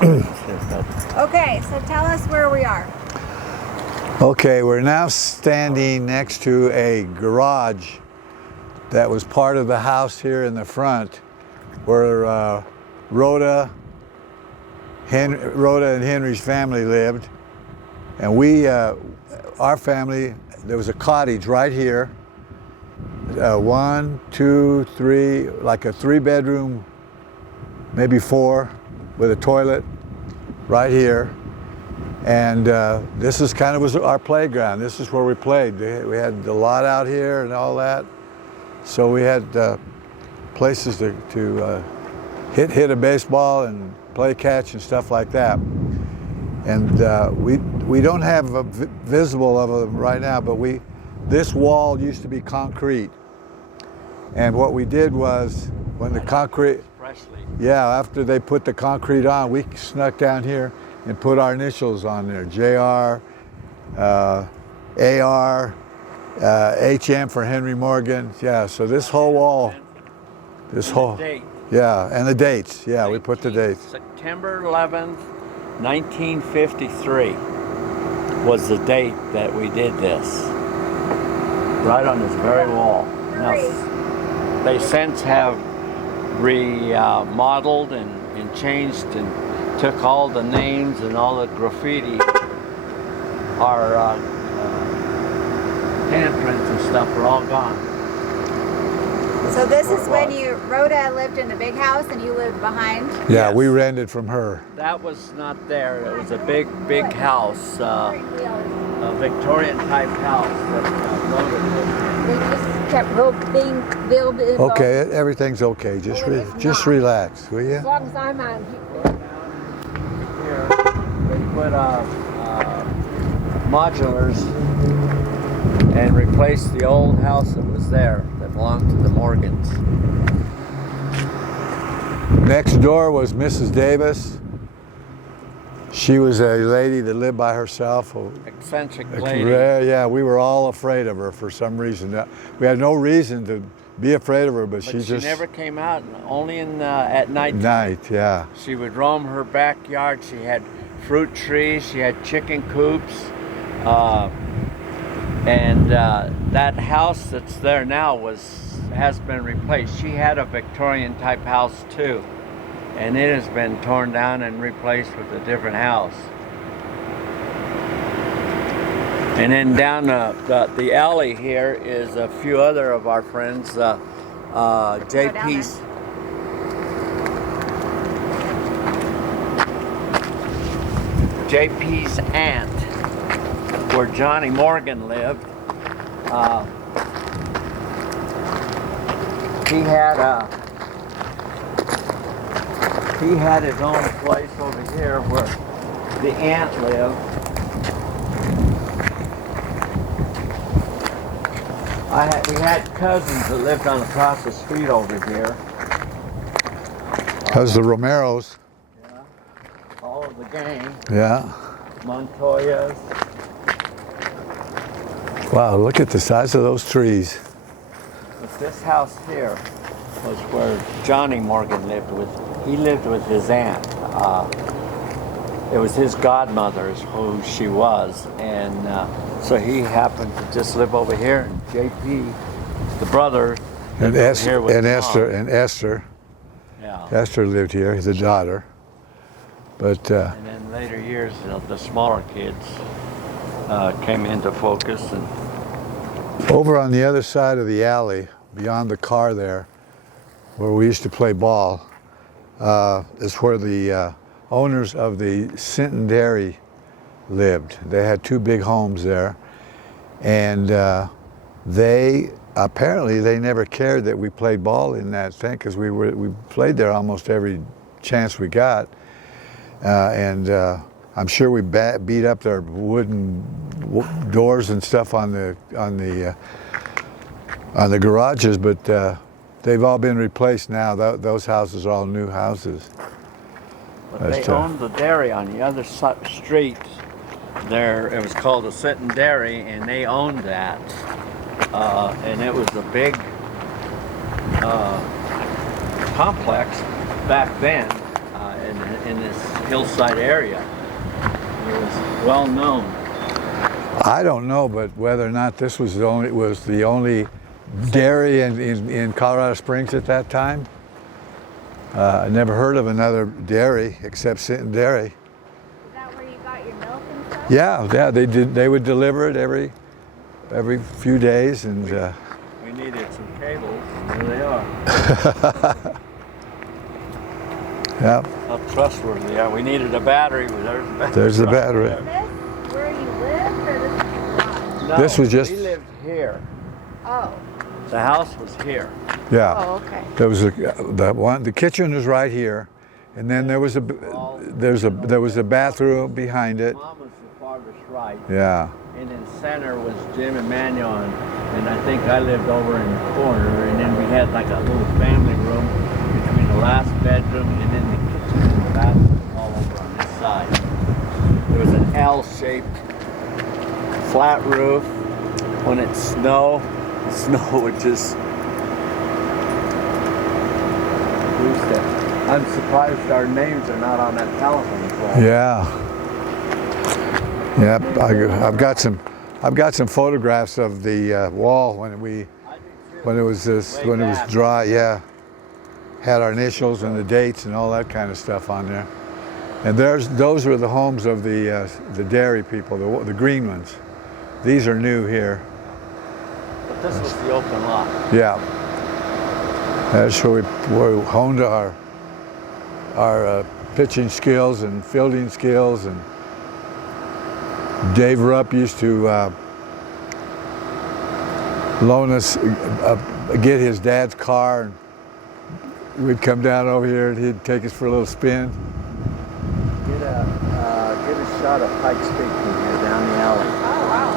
Okay, so tell us where we are. Okay, we're now standing next to a garage that was part of the house here in the front where Rhoda and Henry's family lived. And our family, there was a cottage right here. 1, 2, 3, like a 3-bedroom, maybe 4, with a toilet right here. And this is kind of was our playground. This is where we played. We had a lot out here and all that. So we had places to hit a baseball and play catch and stuff like that. And we don't have a visible of them right now, but this wall used to be concrete. And what we did was when the concrete, after they put the concrete on, we snuck down here and put our initials on there, JR, AR, HM for Henry Morgan. Yeah, so this whole wall, and the dates. Yeah, we put the dates. September 11th, 1953 was the date that we did this. Right on this very wall. Now, they since have remodeled and changed and took all the names and all the graffiti. Our handprints and stuff are all gone. So this is when Rhoda lived in the big house and you lived behind? Yeah, Yes. we rented from her. That was not there. It was a big house, a Victorian type house that Rhoda lived in. We just kept building. Okay, everything's okay. Just relax, will you? As long as I'm on Here, they put modulars and replaced the old house that was there that belonged to the Morgans. Next door was Mrs. Davis. She was a lady that lived by herself. Eccentric lady. Yeah, we were all afraid of her for some reason. We had no reason to be afraid of her, but she just never came out, only at night. Yeah. She would roam her backyard. She had fruit trees. She had chicken coops. And that house that's there now has been replaced. She had a Victorian type house too, and it has been torn down and replaced with a different house. And then down the alley here is a few other of our friends. JP's aunt, where Johnny Morgan lived. He had his own place over here where the aunt lived. We had cousins that lived on across the street over here. That was the Romeros. Yeah, all of the gang. Yeah. Montoya's. Wow, look at the size of those trees. But this house here was where Johnny Morgan lived with. He lived with his aunt. It was his godmother is who she was, and so he happened to just live over here. And JP, the brother, And Esther, here with Esther. Yeah. Esther lived here, the daughter. But And then later years, the smaller kids came into focus. And over on the other side of the alley, beyond the car there, where we used to play ball, is where the owners of the Sinton Dairy lived. They had 2 big homes there, and they never cared that we played ball in that thing, because we played there almost every chance we got, and I'm sure we beat up their wooden doors and stuff on the garages, but they've all been replaced now. Those houses are all new houses. But they owned the dairy on the other street there. It was called the Sinton Dairy, and they owned that. And it was a big complex back then in this hillside area. It was well known. I don't know, but whether or not this was the only dairy in Colorado Springs at that time. I never heard of another dairy except Sinton Dairy. Is that where you got your milk and stuff? Yeah, they did. They would deliver it every few days, and We needed some cables. There they are. yeah, How trustworthy. Yeah, we needed a battery. there's the battery. Is this where you lived, or this is the garage? No, This was just- we lived here. Oh. The house was here. Yeah. Oh, okay. There was the kitchen was right here, and then there was a bathroom behind it. Mom was the farthest right. Yeah. And in center was Jim and Manuel, and I think I lived over in the corner, and then we had like a little family room between the last bedroom and then the kitchen and the bathroom all over on this side. There was an L-shaped flat roof. When it snowed, the snow would just... I'm surprised our names are not on that telephone pole. Yeah. Yep. I've got some photographs of the wall when it was dry. Yeah. Had our initials and the dates and all that kind of stuff on there. And those were the homes of the dairy people, the green ones. These are new here. But this was the open lot. Yeah. That's where we honed our pitching skills and fielding skills. And Dave Rupp used to loan us, get his dad's car, and we'd come down over here and he'd take us for a little spin. Get a shot of Pike's Peak from here down the alley. Oh, wow.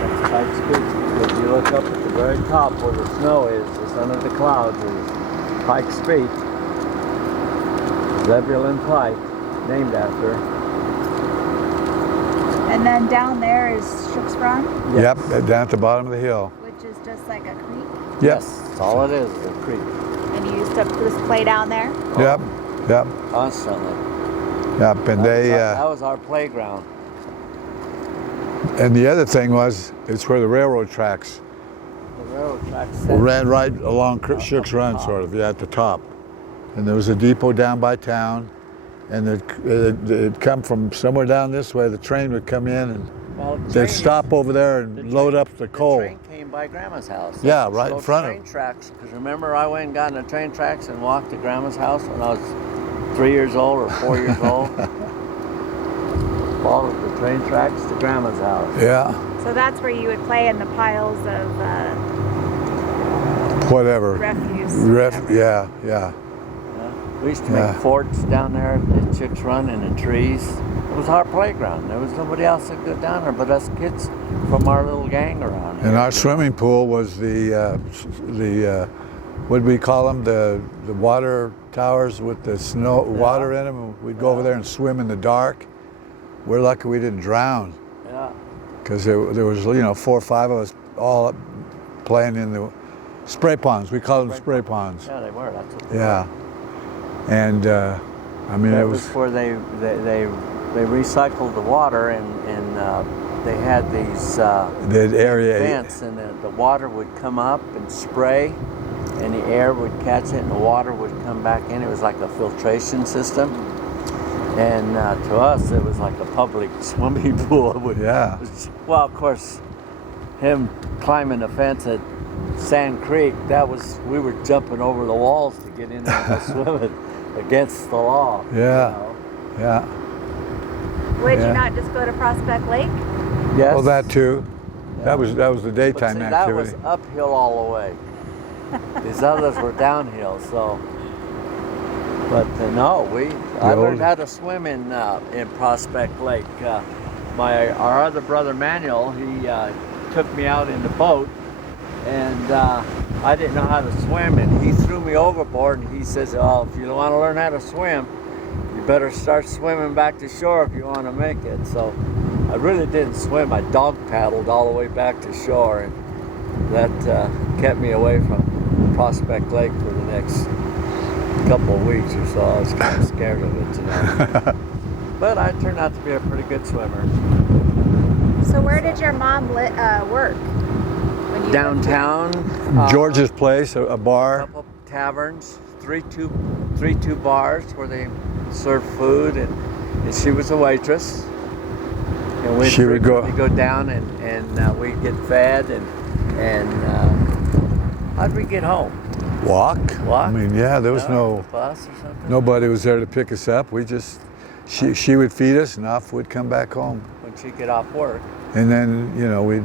That's Pike's Peak. If you look up at the very top where the snow is, just under the clouds, is Pike's Peak. Zebulon Pike, named after. And then down there is Shook's Run, Yep, down at the bottom of the hill. which is just like a creek. Yep. Yes, that's all it is a creek. And you used to just play down there. Yep. Yep. Constantly. Yep. And That was our playground. and the other thing was, it's where the railroad tracks The railroad tracks ran right along Shook's Run, sort of, at the top. And there was a depot down by town, and it'd come from somewhere down this way. The train would come in, and they'd stop over there and load up the coal. The train came by Grandma's house. Yeah, right in front of train tracks. Because remember, I went and got in the train tracks and walked to Grandma's house when I was 3 years old or 4 years old. Followed the train tracks to Grandma's house. Yeah. So that's where you would play in the piles of Whatever. refuse. Yeah. Yeah. We used to make forts down there at Chicks Run in the trees. It was our playground. There was nobody else that could go down there but us kids from our little gang around here. And our swimming pool was the what do we call them? The water towers with the snow water in them. We'd go over there and swim in the dark. We're lucky we didn't drown, Yeah. because there was 4 or 5 of us all playing in the spray ponds. We called them spray ponds. Yeah, they were. That's what they Yeah. And I mean, That it was was where they recycled the water, and they had these the area. vents, and the water would come up and spray, and the air would catch it, and the water would come back in. It was like a filtration system. And to us, it was like a public swimming pool. Yeah. Well, of course, him climbing the fence at Sand Creek, we were jumping over the walls to get in there and go swimming against the law. Yeah. Yeah. Would Yeah. you not just go to Prospect Lake? Yes. Well, that too. Yeah. That was the But daytime see, activity. that was uphill all the way. These others were downhill, so. But no, I learned how to swim in Prospect Lake. Our other brother Manuel, he took me out in the boat, and I didn't know how to swim, and he threw me overboard, and he says, "Oh, if you don't want to learn how to swim, you better start swimming back to shore if you want to make it." So I really didn't swim. I dog paddled all the way back to shore, and that kept me away from Prospect Lake for the next couple of weeks or so. I was kind of scared of it, you know. But I turned out to be a pretty good swimmer. So where did your mom work? When you Downtown. George's Place, a A bar. couple taverns, three two bars where they served food, and she was a waitress. And we'd She would go- frequently go down and we'd get fed and how'd we get home? Walk. Walk? I mean, yeah, there was no, bus or something. nobody was there to pick us up. We just, she would feed us and off we'd come back home. When she'd get off work. And then, you know, we'd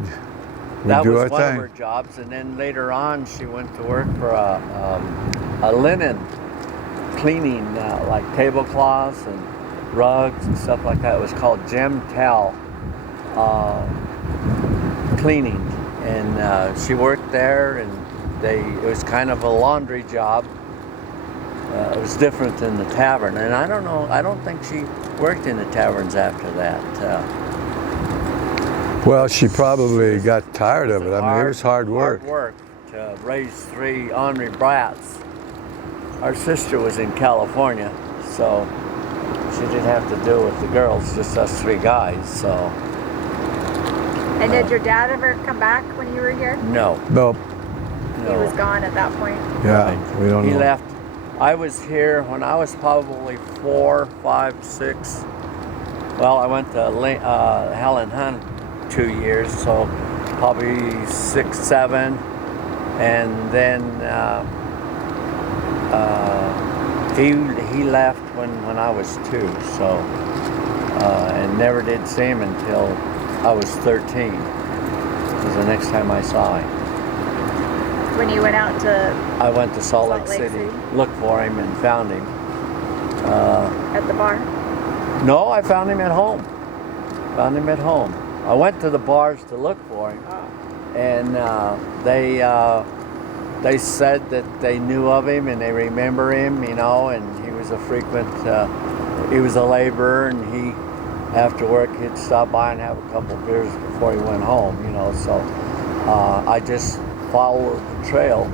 That do was our one thing. of her jobs, and then later on she went to work for a linen cleaning, like tablecloths and rugs and stuff like that. It was called Gem Towel Cleaning, and she worked there, and it was kind of a laundry job. It was different than the tavern, and I don't know. I don't think she worked in the taverns after that. Well, she probably got tired of it. I mean, it was hard work. Hard work to raise 3 ornery brats. Our sister was in California, so she didn't have to deal with the girls, just us 3 guys. So. And did your dad ever come back when you were here? No. Nope. He was gone at that point. Yeah, Right. we don't He know. left. I was here when I was probably 4, 5, 6. Well, I went to Helen Hunt 2 years, so probably 6, 7, and then he left when I was 2, so and never did see him until I was 13. It was the next time I saw him. When you went out to I went to Salt Lake Salt Lake City, City. looked for him, and found him. at the bar? No, I found him at home. Found him at home. I went to the bars to look for him, and they said that they knew of him and they remember him, you know, and he was a frequent, he was a laborer, and he, after work, he'd stop by and have a couple beers before he went home, you know, so I just followed the trail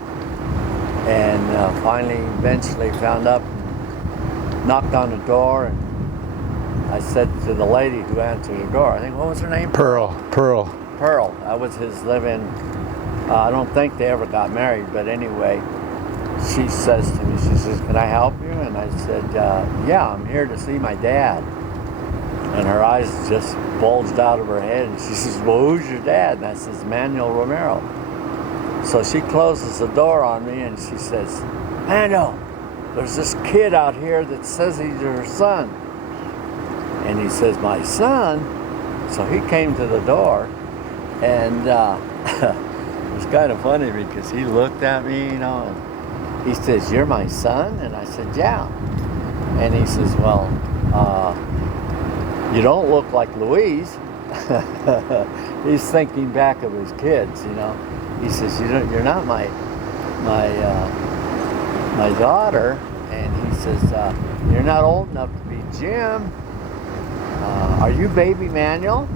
and finally, eventually found up, knocked on the door, and I said to the lady who answered the door, I think, what was her name? Pearl. Pearl. That was his living. I don't think they ever got married, but anyway, she says to me, she says, can I help you? And I said, yeah, I'm here to see my dad. And her eyes just bulged out of her head, and she says, well, who's your dad? And I says, Manuel Romero. So she closes the door on me, and she says, Manuel, there's this kid out here that says he's your son. And he says, my son? So he came to the door, and it was kind of funny because he looked at me, you know, and he says, you're my son? And I said, yeah. And he says, well, you don't look like Louise. He's thinking back of his kids, you know. He says, you're not my daughter. And he says, you're not old enough to be Jim. Are you baby Manuel?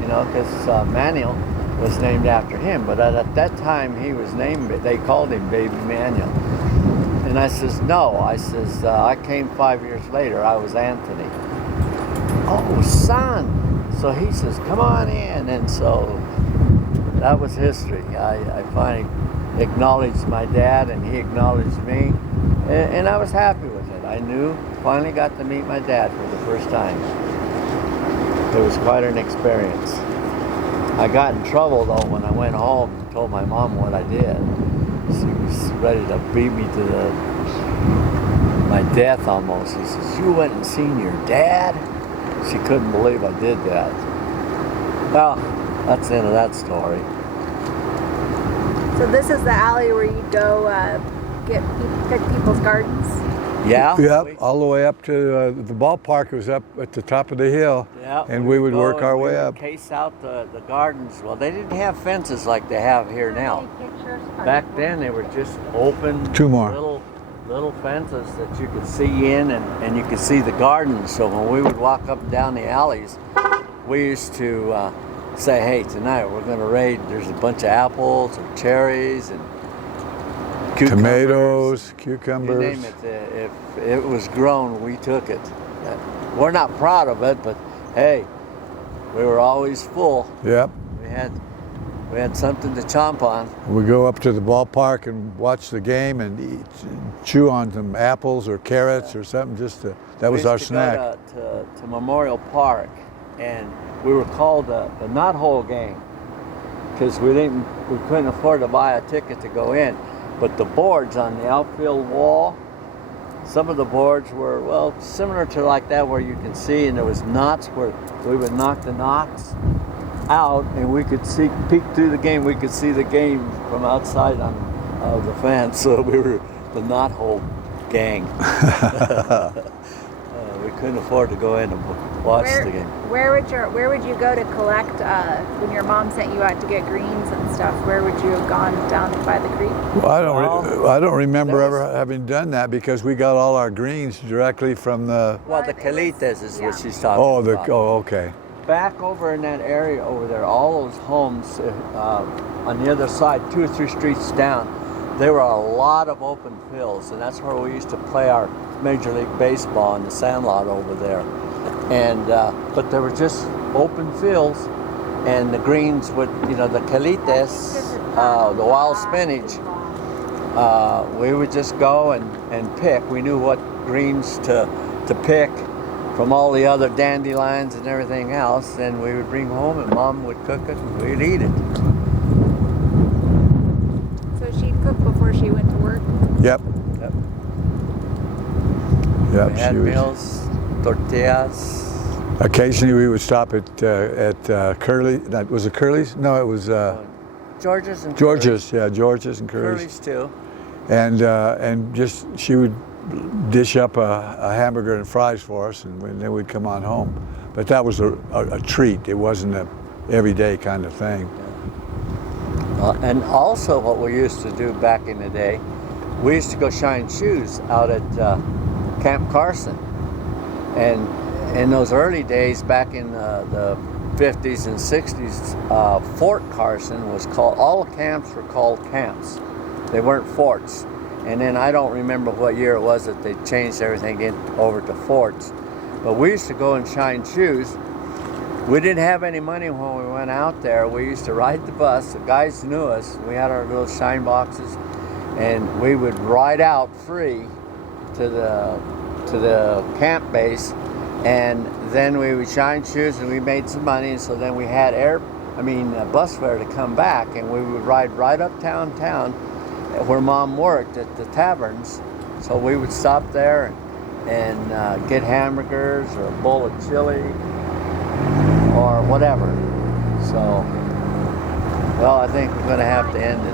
You know, because Manuel was named after him, but at that time he was named, they called him baby Manuel. And I says, no. I says, I came 5 years later, I was Anthony. Oh, son. So he says, come on in. And so that was history. I finally acknowledged my dad, and he acknowledged me, and I was happy with it. I knew, finally got to meet my dad for the first time. It was quite an experience. I got in trouble though when I went home and told my mom what I did. She was ready to beat me to my death almost. She says, you went and seen your dad? She couldn't believe I did that. Well, that's the end of that story. So this is the alley where you go pick people's gardens? Yeah? Yep, all the way up to the ballpark was up at the top of the hill, Yeah, and we would go work and our we way would up. Case out the gardens. Well, they didn't have fences like they have here now. Back then, they were just open, Two more. little fences that you could see in, and you could see the gardens. So when we would walk up and down the alleys, we used to say, hey, tonight we're going to raid. There's a bunch of apples or cherries and Tomatoes, you cucumbers. name it. If it was grown, we took it. We're not proud of it, but hey, we were always full. Yep. We had something to chomp on. We go up to the ballpark and watch the game and chew on some apples or carrots or something. That was our snack. We used to go to Memorial Park, and we were called the knothole gang because we couldn't afford to buy a ticket to go in. But the boards on the outfield wall, some of the boards were, well, similar to like that where you can see, and there was knots where we would knock the knots out and we could peek through the game. We could see the game from outside on the fence. So we were the knothole gang. We couldn't afford to go in and watch the game. Where would you go to collect when your mom sent you out to get greens and stuff? Where would you have gone down by the creek? Well, I don't remember ever having done that because we got all our greens directly from the. Well, the calitas is what she's talking about. Okay. Back over in that area over there, all those homes on the other side, 2 or 3 streets down, there were a lot of open fields, and that's where we used to play our Major League Baseball in the sandlot over there. And but there were just open fields, and the greens would, the calitas, the wild spinach, we would just go and pick. We knew what greens to pick from all the other dandelions and everything else, and we would bring home and Mom would cook it and we'd eat it. So she'd cook before she went to work? Yep. We had meals, tortillas. Occasionally we would stop at Curly. Was it Curly's? No, it was George's and George's. Curly's. Yeah, George's and Curly's. Curly's too. And just she would dish up a hamburger and fries for us, and then we'd come on home. But that was a treat. It wasn't a everyday kind of thing. And also what we used to do back in the day, we used to go shine shoes out at Camp Carson. And in those early days, back in the 50s and 60s, Fort Carson was called, all the camps were called camps. They weren't forts. And then I don't remember what year it was that they changed everything over to forts. But we used to go and shine shoes. We didn't have any money when we went out there. We used to ride the bus. The guys knew us. We had our little shine boxes, and we would ride out free to the camp base, and then we would shine shoes, and we made some money. And so then we had bus fare to come back, and we would ride right uptown town where Mom worked at the taverns. So we would stop there and get hamburgers or a bowl of chili or whatever. So, well, I think we're going to have to end this.